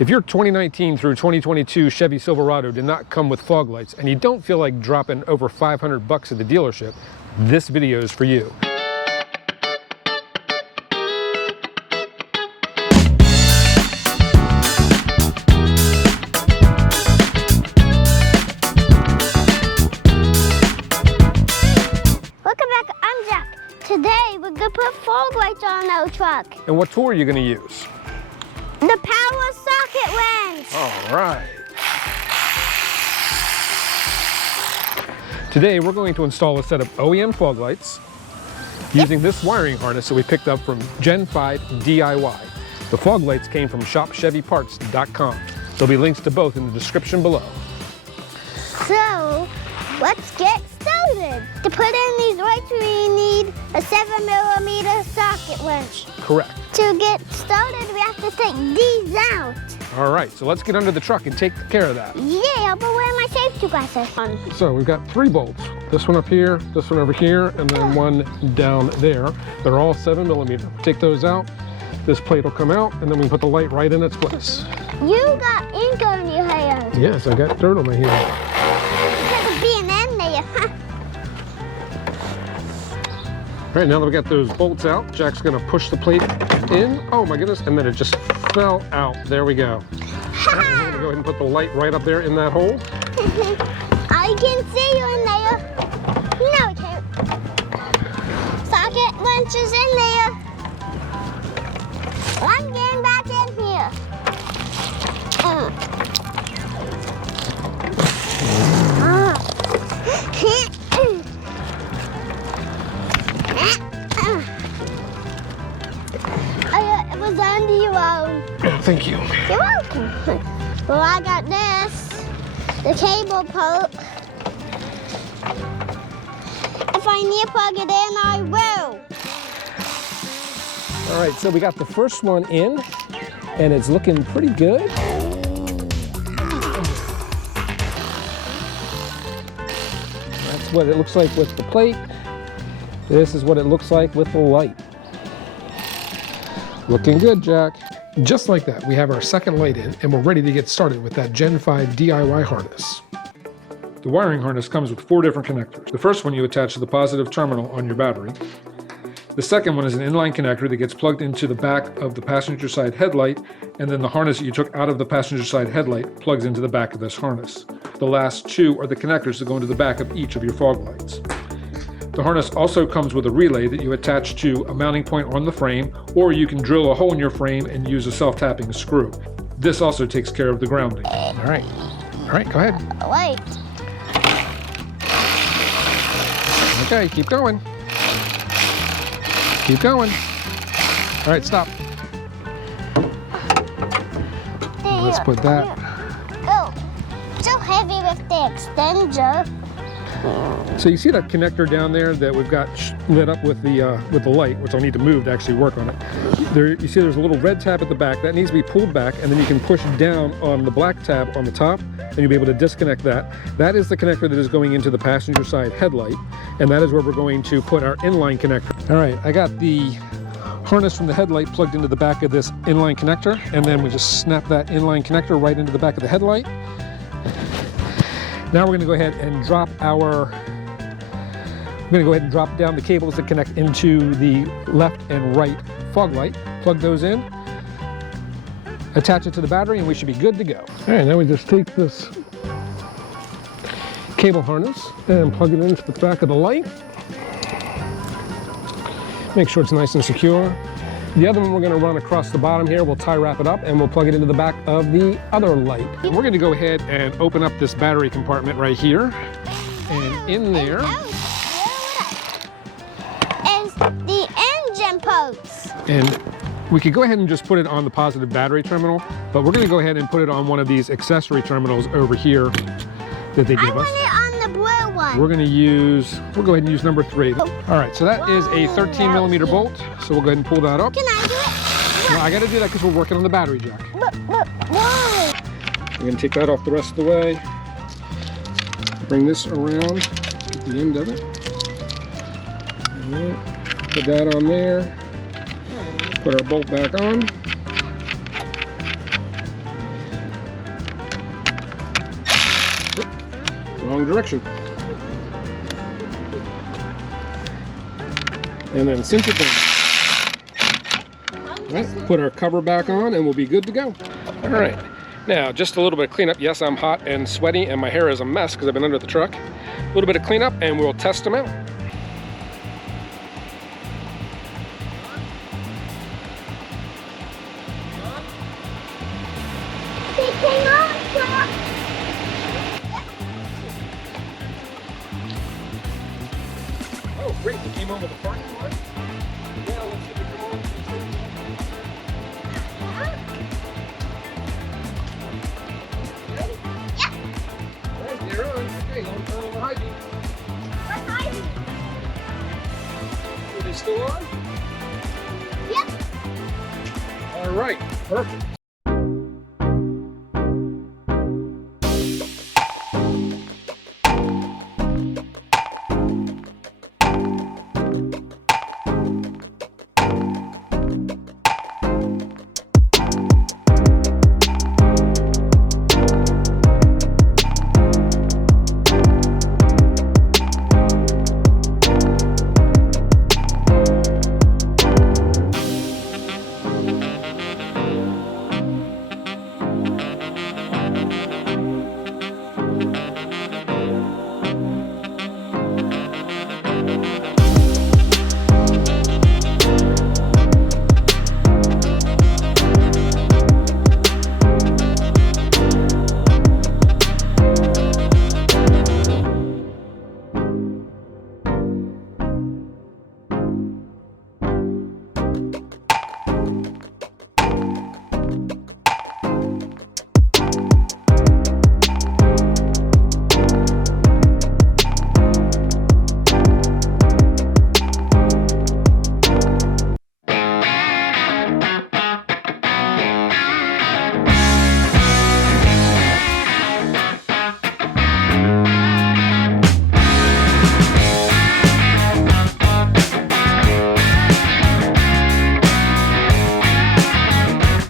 If your 2019 through 2022 Chevy Silverado did not come with fog lights and you don't feel like dropping over 500 bucks at the dealership, this video is for you. Welcome back, I'm Jack. Today we're gonna put fog lights on our truck. And what tool are you going to use? The power socket wrench. All right. Today we're going to install a set of OEM fog lights using this wiring harness that we picked up from Gen 5 DIY. The fog lights came from shopchevyparts.com. There'll be links to both in the description below. So, let's get started. To put in these lights, we need a 7mm socket wrench. Correct. To get started, we have to take these out. All right, so let's get under the truck and take care of that. Yeah, I'll be wearing my safety glasses on. So we've got 3 bolts. This one up here, this one over here, and then one down there. They're all 7mm. Take those out. This plate will come out, and then we can put the light right in its place. You got ink on your hair. Yes, I got dirt on my hair. Because of being in there, huh? All right, now that we got those bolts out, Jack's gonna push the plate in. Oh my goodness, and then it just fell out. There we go. All right, I'm gonna go ahead and put the light right up there in that hole. I can see you in there. No, I can't. Socket wrench is in there. I'm getting back in here. It was under your own. Thank you. You're welcome. Well, I got this. The cable part. If I need to plug it in, I will. All right, so we got the first one in, and it's looking pretty good. That's what it looks like with the plate. This is what it looks like with the light. Looking good, Jack. Just like that, we have our second light in, and we're ready to get started with that Gen 5 DIY harness. The wiring harness comes with 4 different connectors. The first one you attach to the positive terminal on your battery. The second one is an inline connector that gets plugged into the back of the passenger side headlight, and then the harness that you took out of the passenger side headlight plugs into the back of this harness. The last 2 are the connectors that go into the back of each of your fog lights. The harness also comes with a relay that you attach to a mounting point on the frame, or you can drill a hole in your frame and use a self-tapping screw. This also takes care of the grounding. All right, go ahead. Wait. Okay, keep going. Keep going. All right, stop. Let's put that. Oh, so heavy with the extender. So you see that connector down there that we've got lit up with the light, which I'll need to move to actually work on it. There, you see there's a little red tab at the back. That needs to be pulled back, and then you can push down on the black tab on the top, and you'll be able to disconnect that. That is the connector that is going into the passenger side headlight, and that is where we're going to put our inline connector. All right, I got the harness from the headlight plugged into the back of this inline connector, and then we just snap that inline connector right into the back of the headlight. Now we're going to go ahead and drop drop down the cables that connect into the left and right fog light. Plug those in, attach it to the battery, and we should be good to go. All right, now we just take this cable harness and plug it into the back of the light. Make sure it's nice and secure. The other one we're going to run across the bottom here. We'll tie wrap it up, and we'll plug it into the back of the other light. And we're going to go ahead and open up this battery compartment right here. And in there is the engine parts. And we could go ahead and just put it on the positive battery terminal, but we're going to go ahead and put it on one of these accessory terminals over here that they give us. I want it on the blue one. We'll go ahead and use number 3. All right, so that is a 13mm bolt. So we'll go ahead and pull that up. Can I do it? No, I got to do that because we're working on the battery, Jack. But why? We're going to take that off the rest of the way. Bring this around, get the end of it. All right, put that on there. Put our bolt back on. wrong direction. And then cinch it down. All right, put our cover back on and we'll be good to go. All right, now just a little bit of cleanup. Yes, I'm hot and sweaty and my hair is a mess because I've been under the truck. A little bit of cleanup and we'll test them out. Oh, great, we came over the parking lot. Yeah, let's see if we come on. Ready? Yep. All right, they're on. Okay, long turn on the high beam. What high beam? Are they still on? Yep. All right, perfect.